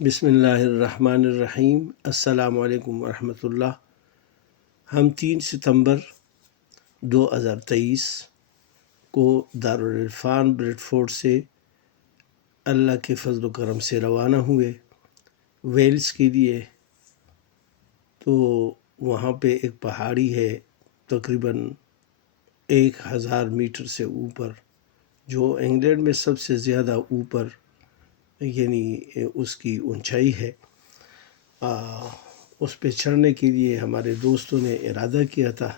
بسم اللہ الرحمن الرحیم۔ السلام علیکم ورحمۃ اللہ۔ ہم 3 ستمبر 2023 کو دارالعرفان بریڈ فورڈ سے اللہ کے فضل و کرم سے روانہ ہوئے ویلز کے لیے۔ تو وہاں پہ ایک پہاڑی ہے تقریباً 1000 میٹر سے اوپر، جو انگلینڈ میں سب سے زیادہ اوپر یعنی اس کی اونچائی ہے۔ اس پہ چڑھنے کے لیے ہمارے دوستوں نے ارادہ کیا تھا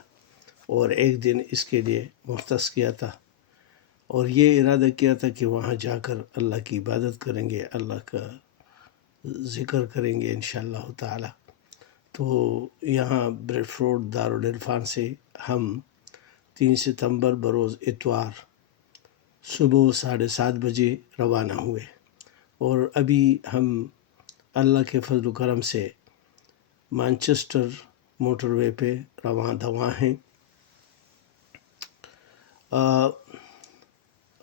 اور ایک دن اس کے لیے مختص کیا تھا، اور یہ ارادہ کیا تھا کہ وہاں جا کر اللہ کی عبادت کریں گے، اللہ کا ذکر کریں گے انشاءاللہ تعالی۔ تو یہاں بریڈ فورڈ دارالعرفان سے ہم 3 ستمبر بروز اتوار صبح 7:30 بجے روانہ ہوئے، اور ابھی ہم اللہ کے فضل و کرم سے مانچسٹر موٹر وے پہ رواں دواں ہیں۔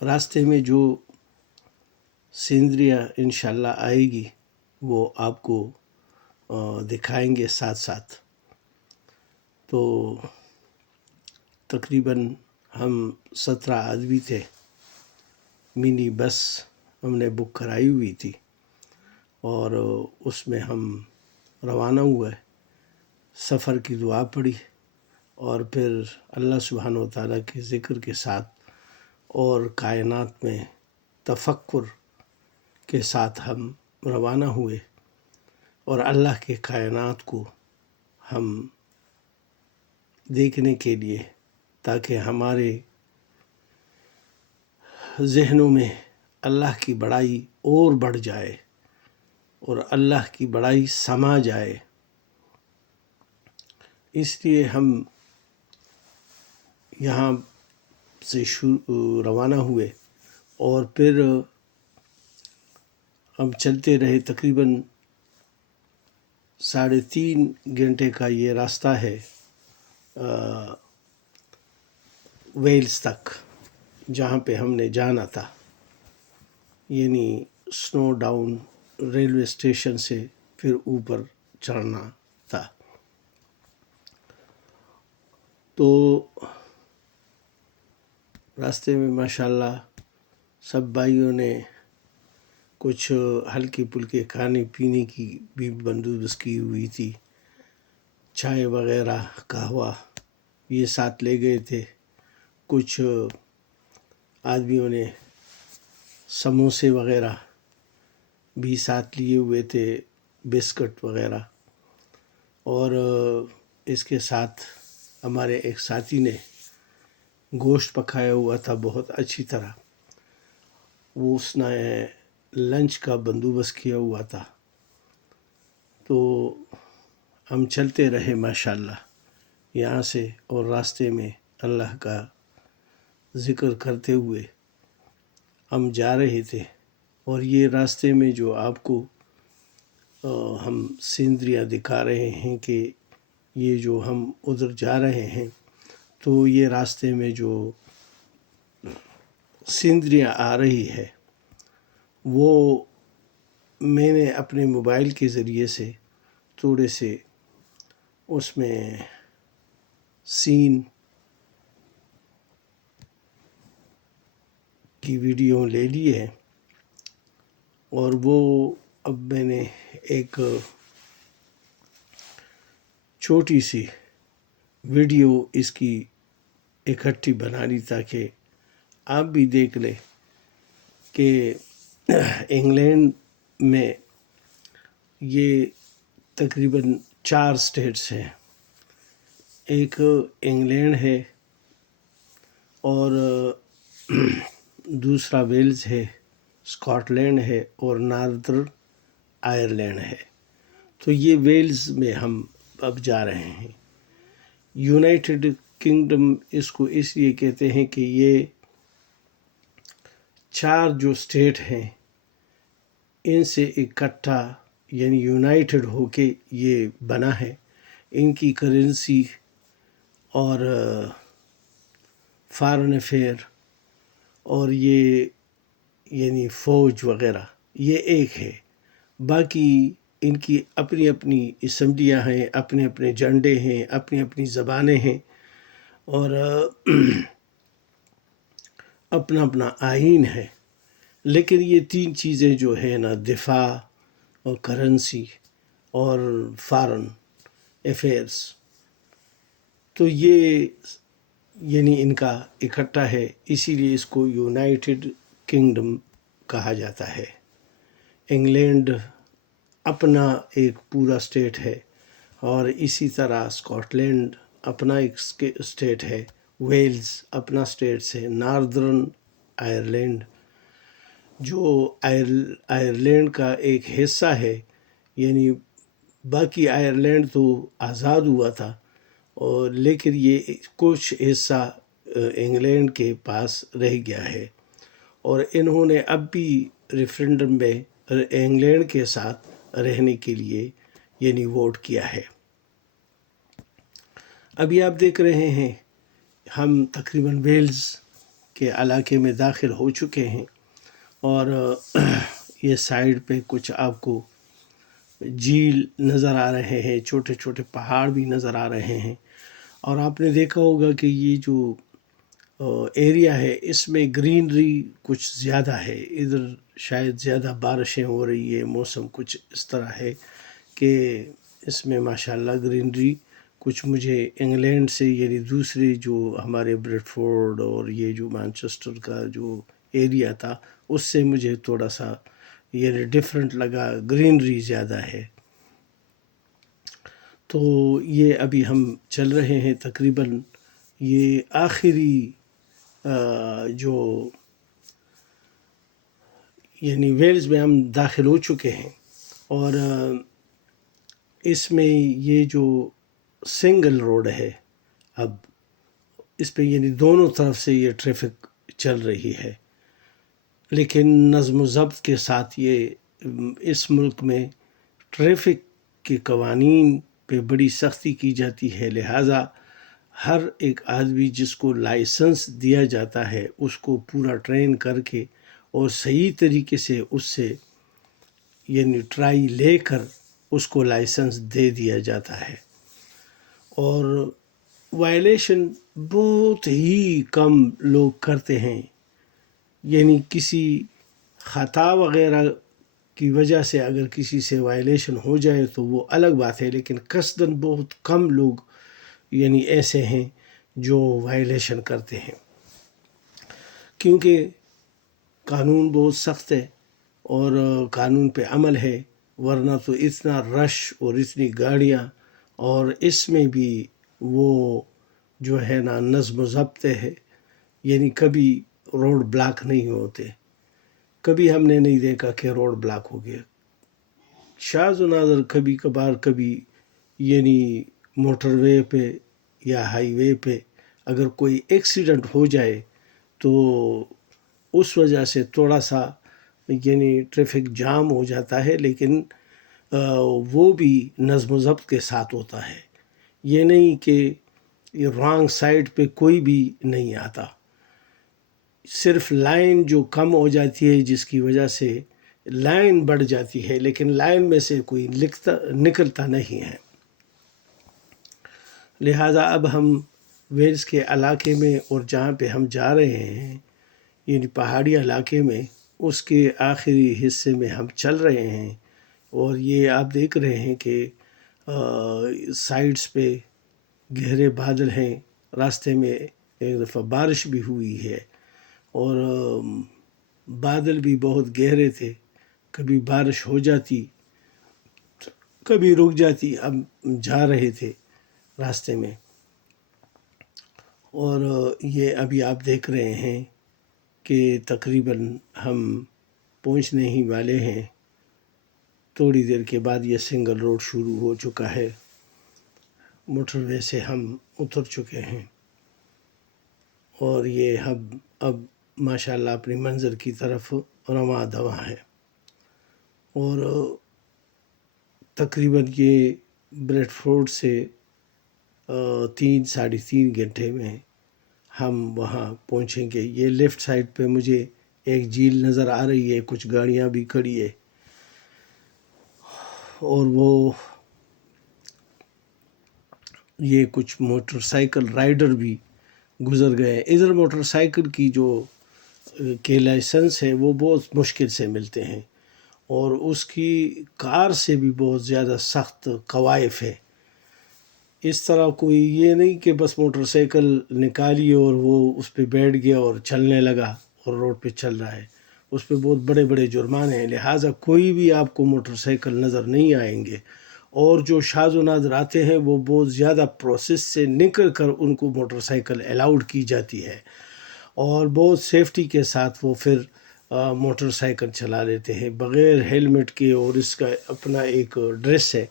راستے میں جو سینریاں انشاءاللہ آئے گی وہ آپ کو دکھائیں گے ساتھ ساتھ۔ تو تقریباً ہم 17 آدمی تھے، منی بس ہم نے بک کرائی ہوئی تھی، اور اس میں ہم روانہ ہوئے، سفر کی دعا پڑھی، اور پھر اللہ سبحانہ و تعالیٰ کے ذکر کے ساتھ اور کائنات میں تفکر کے ساتھ ہم روانہ ہوئے، اور اللہ کے کائنات کو ہم دیکھنے کے لیے، تاکہ ہمارے ذہنوں میں اللہ کی بڑائی اور بڑھ جائے اور اللہ کی بڑائی سما جائے۔ اس لیے ہم یہاں سے روانہ ہوئے، اور پھر ہم چلتے رہے۔ تقریباً 3.5 گھنٹے کا یہ راستہ ہے ویلز تک، جہاں پہ ہم نے جانا تھا، یعنی سنو ڈاؤن ریلوے اسٹیشن سے پھر اوپر چڑھنا تھا۔ تو راستے میں ماشاءاللہ سب بھائیوں نے کچھ ہلکے پھلکے کھانے پینے کی بھی بندوبست کی ہوئی تھی، چائے وغیرہ، قہوہ یہ ساتھ لے گئے تھے۔ کچھ آدمیوں نے سموسے وغیرہ بھی ساتھ لیے ہوئے تھے، بسکٹ وغیرہ، اور اس کے ساتھ ہمارے ایک ساتھی نے گوشت پکایا ہوا تھا بہت اچھی طرح، وہ اس نے لنچ کا بندوبست کیا ہوا تھا۔ تو ہم چلتے رہے ماشاءاللہ یہاں سے، اور راستے میں اللہ کا ذکر کرتے ہوئے ہم جا رہے تھے۔ اور یہ راستے میں جو آپ کو ہم سینریاں دکھا رہے ہیں کہ یہ جو ہم ادھر جا رہے ہیں، تو یہ راستے میں جو سینریاں آ رہی ہے وہ میں نے اپنے موبائل کے ذریعے سے تھوڑے سے اس میں سین کی ویڈیو لے لی ہے، اور وہ اب میں نے ایک چھوٹی سی ویڈیو اس کی اکٹھی بنا لی، تاکہ آپ بھی دیکھ لیں کہ انگلینڈ میں یہ تقریباً 4 اسٹیٹس ہیں۔ ایک انگلینڈ ہے، اور دوسرا ویلز ہے، اسکاٹ لینڈ ہے، اور ناردرن آئرلینڈ ہے۔ تو یہ ویلز میں ہم اب جا رہے ہیں۔ یونائٹڈ کنگڈم اس کو اس لیے کہتے ہیں کہ یہ 4 جو اسٹیٹ ہیں ان سے اکٹھا یعنی یونائٹڈ ہو کے یہ بنا ہے۔ ان کی کرنسی اور فارن افیئر اور یہ یعنی فوج وغیرہ یہ ایک ہے، باقی ان کی اپنی اپنی اسمبلیاں ہیں، اپنے اپنے جھنڈے ہیں، اپنی اپنی زبانیں ہیں، اور اپنا اپنا آئین ہے. لیکن یہ 3 چیزیں جو ہے نا، دفاع اور کرنسی اور فارن افیئرس، تو یہ یعنی ان کا اکٹھا ہے. اسی لیے اس کو یونائٹڈ کنگڈم کہا جاتا ہے. انگلینڈ اپنا ایک پورا اسٹیٹ ہے، اور اسی طرح اسکاٹ لینڈ اپنا ایک اسٹیٹ ہے، ویلز اپنا اسٹیٹ ہے، ناردرن آئرلینڈ جو آئرلینڈ کا ایک حصہ ہے. یعنی باقی آئرلینڈ تو آزاد ہوا تھا، اور لیکن یہ کچھ حصہ انگلینڈ کے پاس رہ گیا ہے، اور انہوں نے اب بھی ریفرینڈم میں انگلینڈ کے ساتھ رہنے کے لیے یعنی ووٹ کیا ہے. ابھی آپ دیکھ رہے ہیں ہم تقریباً ویلز کے علاقے میں داخل ہو چکے ہیں، اور یہ سائڈ پہ کچھ آپ کو جھیل نظر آ رہے ہیں، چھوٹے چھوٹے پہاڑ بھی نظر آ رہے ہیں. اور آپ نے دیکھا ہوگا کہ یہ جو ایریا ہے اس میں گرینری کچھ زیادہ ہے. ادھر شاید زیادہ بارشیں ہو رہی ہے، موسم کچھ اس طرح ہے کہ اس میں ماشاءاللہ گرینری کچھ مجھے انگلینڈ سے یعنی دوسرے جو ہمارے بریڈ فورڈ اور یہ جو مانچسٹر کا جو ایریا تھا اس سے مجھے تھوڑا سا یعنی ڈفرینٹ لگا، گرینری زیادہ ہے. تو یہ ابھی ہم چل رہے ہیں تقریباً یہ آخری جو یعنی ویلز میں ہم داخل ہو چکے ہیں، اور اس میں یہ جو سنگل روڈ ہے اب اس پہ یعنی دونوں طرف سے یہ ٹریفک چل رہی ہے. لیکن نظم و ضبط کے ساتھ یہ اس ملک میں ٹریفک کے قوانین پہ بڑی سختی کی جاتی ہے. لہٰذا ہر ایک آدمی جس کو لائسنس دیا جاتا ہے اس کو پورا ٹرین کر کے اور صحیح طریقے سے اس سے یعنی ٹرائی لے کر اس کو لائسنس دے دیا جاتا ہے. اور وائلیشن بہت ہی کم لوگ کرتے ہیں، یعنی کسی خطا وغیرہ کی وجہ سے اگر کسی سے وائلیشن ہو جائے تو وہ الگ بات ہے، لیکن قصداً بہت کم لوگ یعنی ایسے ہیں جو وائلیشن کرتے ہیں، کیونکہ قانون بہت سخت ہے اور قانون پہ عمل ہے. ورنہ تو اتنا رش اور اتنی گاڑیاں، اور اس میں بھی وہ جو ہے نا نظم و ضبط ہے، یعنی کبھی روڈ بلاک نہیں ہوتے. کبھی ہم نے نہیں دیکھا کہ روڈ بلاک ہو گیا. شاذ و نادر کبھی کبھار کبھی یعنی موٹر وے پہ یا ہائی وے پہ اگر کوئی ایکسیڈنٹ ہو جائے تو اس وجہ سے تھوڑا سا یعنی ٹریفک جام ہو جاتا ہے، لیکن وہ بھی نظم و ضبط کے ساتھ ہوتا ہے. یہ نہیں کہ یہ رانگ سائڈ پہ کوئی بھی نہیں آتا، صرف لائن جو کم ہو جاتی ہے جس کی وجہ سے لائن بڑھ جاتی ہے، لیکن لائن میں سے کوئی نکلتا نہیں ہے. لہٰذا اب ہم ویلز کے علاقے میں اور جہاں پہ ہم جا رہے ہیں یعنی پہاڑی علاقے میں اس کے آخری حصے میں ہم چل رہے ہیں. اور یہ آپ دیکھ رہے ہیں کہ سائڈس پہ گہرے بادل ہیں. راستے میں ایک دفعہ بارش بھی ہوئی ہے اور بادل بھی بہت گہرے تھے، کبھی بارش ہو جاتی کبھی رک جاتی. ہم جا رہے تھے راستے میں، اور یہ ابھی آپ دیکھ رہے ہیں کہ تقریباً ہم پہنچنے ہی والے ہیں. تھوڑی دیر کے بعد یہ سنگل روڈ شروع ہو چکا ہے، موٹر وے سے ہم اتر چکے ہیں، اور یہ اب ماشاءاللہ اپنی منزل کی طرف رواں دواں ہے. اور تقریباً یہ بریڈ فورڈ سے 3-3.5 گھنٹے میں ہم وہاں پہنچیں گے. یہ لیفٹ سائڈ پہ مجھے ایک جھیل نظر آ رہی ہے، کچھ گاڑیاں بھی کھڑی ہے. اور وہ یہ کچھ موٹر سائیکل رائڈر بھی گزر گئے. ادھر موٹر سائیکل کی جو کے لائسنس ہے وہ بہت مشکل سے ملتے ہیں، اور اس کی کار سے بھی بہت زیادہ سخت قوائف ہے. اس طرح کوئی یہ نہیں کہ بس موٹر سائیکل نکالی اور وہ اس پہ بیٹھ گیا اور چلنے لگا اور روڈ پہ چل رہا ہے. اس پہ بہت بڑے بڑے جرمانے ہیں، لہٰذا کوئی بھی آپ کو موٹر سائیکل نظر نہیں آئیں گے. اور جو شاذ و نادر آتے ہیں وہ بہت زیادہ پروسیس سے نکل کر ان کو موٹر سائیکل الاؤڈ کی جاتی ہے، اور بہت سیفٹی کے ساتھ وہ پھر موٹر سائیکل چلا لیتے ہیں بغیر ہیلمٹ کے. اور اس کا اپنا ایک ڈریس ہے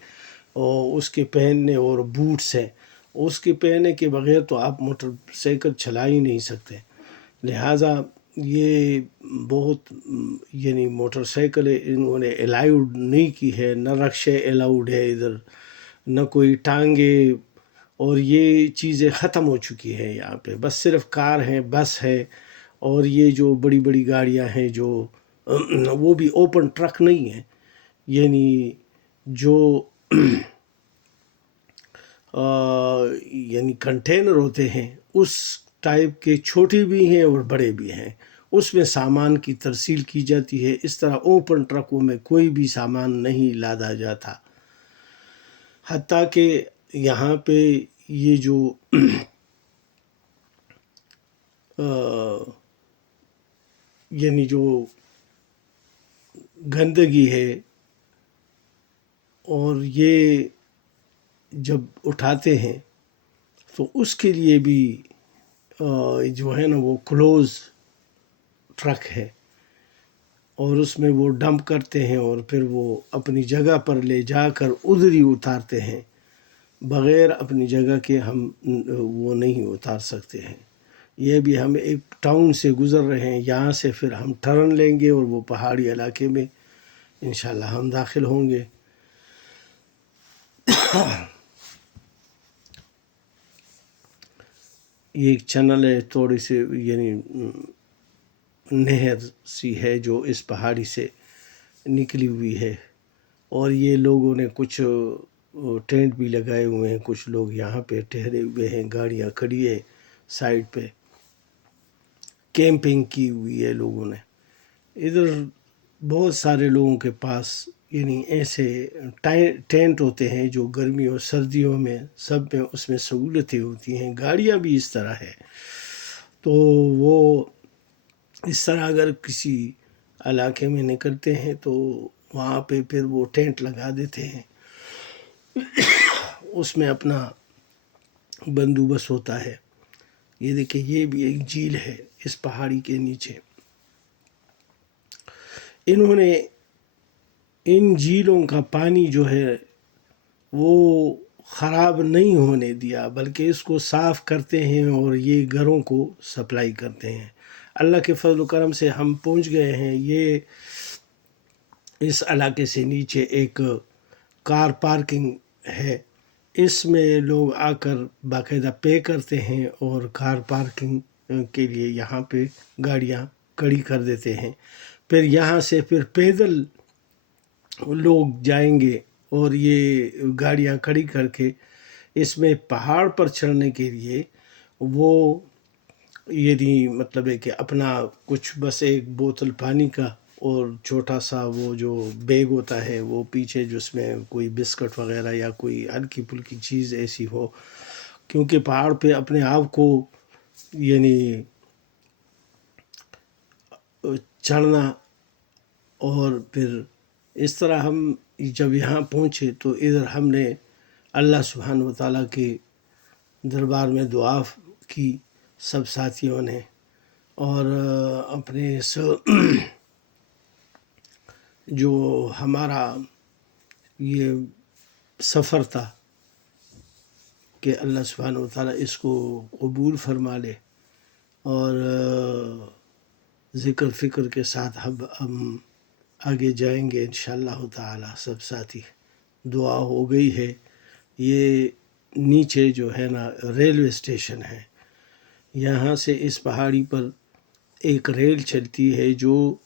اور اس کے پہننے اور بوٹس ہیں، اس کے پہننے کے بغیر تو آپ موٹر سائیکل چلا ہی نہیں سکتے. لہٰذا یہ بہت یعنی موٹر سائیکل انہوں نے الاؤڈ نہیں کی ہے، نہ رکشے الاؤڈ ہے ادھر، نہ کوئی ٹانگے، اور یہ چیزیں ختم ہو چکی ہیں یہاں پہ. بس صرف کار ہیں، بس ہے، اور یہ جو بڑی بڑی گاڑیاں ہیں جو وہ بھی اوپن ٹرک نہیں ہیں، یعنی جو یعنی کنٹینر ہوتے ہیں اس ٹائپ کے، چھوٹی بھی ہیں اور بڑے بھی ہیں. اس میں سامان کی ترسیل کی جاتی ہے. اس طرح اوپن ٹرکوں میں کوئی بھی سامان نہیں لادا جاتا. حتیٰ کہ یہاں پہ یہ جو یعنی جو گندگی ہے، اور یہ جب اٹھاتے ہیں تو اس کے لیے بھی جو ہے نا وہ کلوز ٹرک ہے، اور اس میں وہ ڈمپ کرتے ہیں اور پھر وہ اپنی جگہ پر لے جا کر ادھر ہی اتارتے ہیں. بغیر اپنی جگہ کے ہم وہ نہیں اتار سکتے ہیں. یہ بھی ہم ایک ٹاؤن سے گزر رہے ہیں، یہاں سے پھر ہم ٹرن لیں گے اور وہ پہاڑی علاقے میں انشاءاللہ ہم داخل ہوں گے. یہ ایک چینل ہے تھوڑی سی، یعنی نہر سی ہے جو اس پہاڑی سے نکلی ہوئی ہے، اور یہ لوگوں نے کچھ ٹینٹ بھی لگائے ہوئے ہیں. کچھ لوگ یہاں پہ ٹھہرے ہوئے ہیں، گاڑیاں کھڑی ہے سائڈ پہ، کیمپنگ کی ہوئی ہے لوگوں نے. ادھر بہت سارے لوگوں کے پاس یعنی ایسے ٹینٹ ہوتے ہیں جو گرمی اور سردیوں میں سب میں اس میں سہولتیں ہوتی ہیں. گاڑیاں بھی اس طرح ہے، تو وہ اس طرح اگر کسی علاقے میں نکلتے ہیں تو وہاں پہ پھر وہ ٹینٹ لگا دیتے ہیں. اس میں اپنا بندوبست ہوتا ہے. یہ دیکھیں، یہ بھی ایک جھیل ہے اس پہاڑی کے نیچے. انہوں نے ان جھیلوں کا پانی جو ہے وہ خراب نہیں ہونے دیا، بلکہ اس کو صاف کرتے ہیں اور یہ گھروں کو سپلائی کرتے ہیں. اللہ کے فضل و کرم سے ہم پہنچ گئے ہیں. یہ اس علاقے سے نیچے ایک کار پارکنگ ہے، اس میں لوگ آ کر باقاعدہ پے کرتے ہیں اور کار پارکنگ کے لیے یہاں پہ گاڑیاں کھڑی کر دیتے ہیں. پھر یہاں سے پھر پیدل لوگ جائیں گے اور یہ گاڑیاں کھڑی کر کے اس میں پہاڑ پر چڑھنے کے لیے وہ یعنی مطلب ہے کہ اپنا کچھ بس ایک بوتل پانی کا اور چھوٹا سا وہ جو بیگ ہوتا ہے وہ پیچھے، جس میں کوئی بسکٹ وغیرہ یا کوئی ہلکی پھلکی چیز ایسی ہو، کیونکہ پہاڑ پہ اپنے آپ کو یعنی چڑھنا. اور پھر اس طرح ہم جب یہاں پہنچے تو ادھر ہم نے اللہ سبحانہ و تعالیٰ کے دربار میں دعا کی سب ساتھیوں نے، اور اپنے جو ہمارا یہ سفر تھا کہ اللہ سبحانہ و تعالیٰ اس کو قبول فرما لے، اور ذکر فکر کے ساتھ ہم آگے جائیں گے انشاءاللہ تعالیٰ. سب ساتھی دعا ہو گئی ہے. یہ نیچے جو ہے نا ریلوے اسٹیشن ہے، یہاں سے اس پہاڑی پر ایک ریل چلتی ہے جو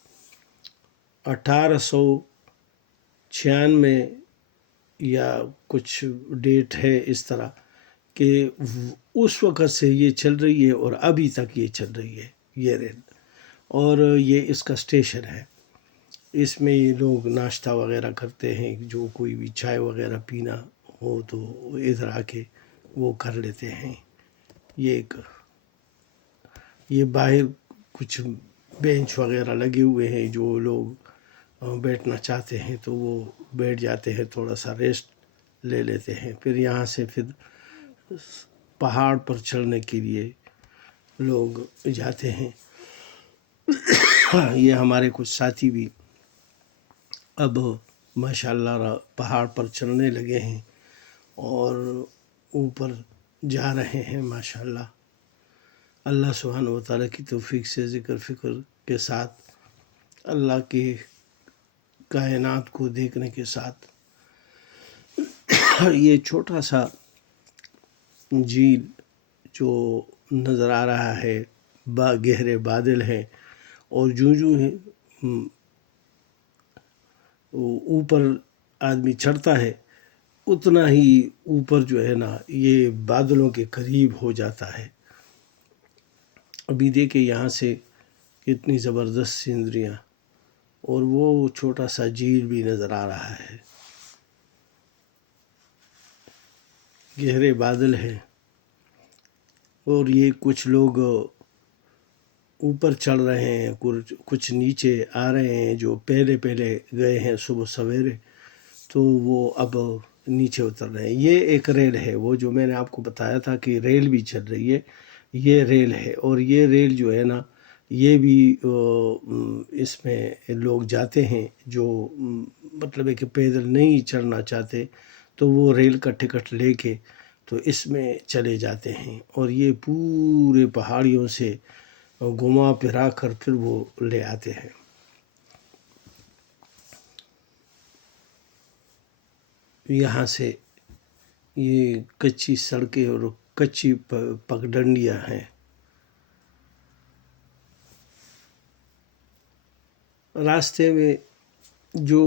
1896 یا کچھ ڈیٹ ہے اس طرح کہ اس وقت سے یہ چل رہی ہے اور ابھی تک یہ چل رہی ہے یہ ریل، اور یہ اس کا اسٹیشن ہے۔ اس میں یہ لوگ ناشتہ وغیرہ کرتے ہیں، جو کوئی بھی چائے وغیرہ پینا ہو تو ادھر آ کے وہ کر لیتے ہیں۔ یہ باہر کچھ بینچ وغیرہ لگے ہوئے ہیں، جو لوگ بیٹھنا چاہتے ہیں تو وہ بیٹھ جاتے ہیں، تھوڑا سا ریسٹ لے لیتے ہیں، پھر یہاں سے پھر پہاڑ پر چڑھنے کے لیے لوگ جاتے ہیں۔ یہ ہمارے کچھ ساتھی بھی اب ماشاءاللہ پہاڑ پر چڑھنے لگے ہیں اور اوپر جا رہے ہیں ماشاءاللہ۔ اللہ سبحانہ و تعالیٰ کی توفیق سے، ذکر فکر کے ساتھ، اللہ کی کائنات کو دیکھنے کے ساتھ، یہ چھوٹا سا جھیل جو نظر آ رہا ہے، گہرے بادل ہیں، اور جو اوپر آدمی چڑھتا ہے اتنا ہی اوپر جو ہے نا یہ بادلوں کے قریب ہو جاتا ہے۔ ابھی دیکھیں یہاں سے کتنی زبردست سینریاں، اور وہ چھوٹا سا جھیل بھی نظر آ رہا ہے، گہرے بادل ہیں، اور یہ کچھ لوگ اوپر چڑھ رہے ہیں، کچھ نیچے آ رہے ہیں، جو پہلے گئے ہیں صبح سویرے تو وہ اب نیچے اتر رہے ہیں۔ یہ ایک ریل ہے، وہ جو میں نے آپ کو بتایا تھا کہ ریل بھی چل رہی ہے، یہ ریل ہے، اور یہ ریل جو ہے نا یہ بھی اس میں لوگ جاتے ہیں جو مطلب ہے کہ پیدل نہیں چڑھنا چاہتے تو وہ ریل کا ٹکٹ لے کے تو اس میں چلے جاتے ہیں، اور یہ پورے پہاڑیوں سے گھما پھرا کر پھر وہ لے آتے ہیں۔ یہاں سے یہ کچی سڑکیں اور کچی پگڈنڈیاں ہیں۔ راستے میں جو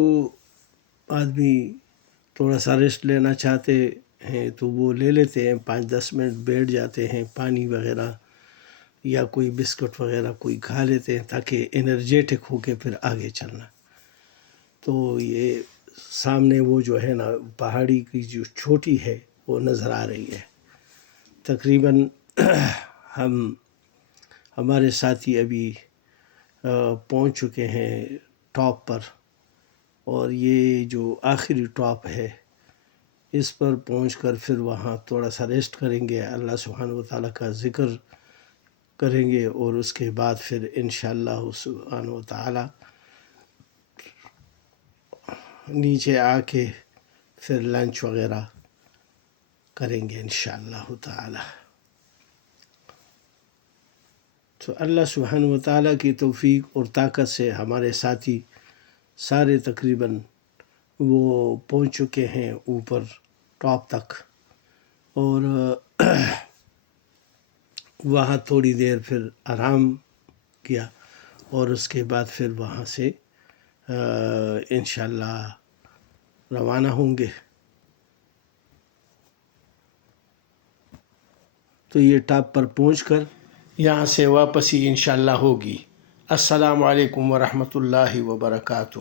آدمی تھوڑا سا ریسٹ لینا چاہتے ہیں تو وہ لے لیتے ہیں، 5-10 منٹ بیٹھ جاتے ہیں، پانی وغیرہ یا کوئی بسکٹ وغیرہ کوئی کھا لیتے ہیں تاکہ انرجیٹک ہو کے پھر آگے چلنا۔ تو یہ سامنے وہ جو ہے نا پہاڑی کی جو چھوٹی ہے وہ نظر آ رہی ہے۔ تقریباً ہمارے ساتھی ابھی پہنچ چکے ہیں ٹاپ پر، اور یہ جو آخری ٹاپ ہے اس پر پہنچ کر پھر وہاں تھوڑا سا ریسٹ کریں گے، اللہ سبحانہ و تعالیٰ کا ذکر کریں گے، اور اس کے بعد پھر انشاءاللہ سبحانہ و تعالیٰ نیچے آ کے پھر لنچ وغیرہ کریں گے انشاءاللہ تعالیٰ۔ تو اللہ سبحانہ و تعالیٰ کی توفیق اور طاقت سے ہمارے ساتھی سارے تقریباً وہ پہنچ چکے ہیں اوپر ٹاپ تک، اور وہاں تھوڑی دیر پھر آرام کیا، اور اس کے بعد پھر وہاں سے انشاءاللہ روانہ ہوں گے۔ تو یہ ٹاپ پر پہنچ کر یہاں سے واپسی انشاءاللہ ہوگی۔ السلام علیکم ورحمۃ اللہ وبرکاتہ۔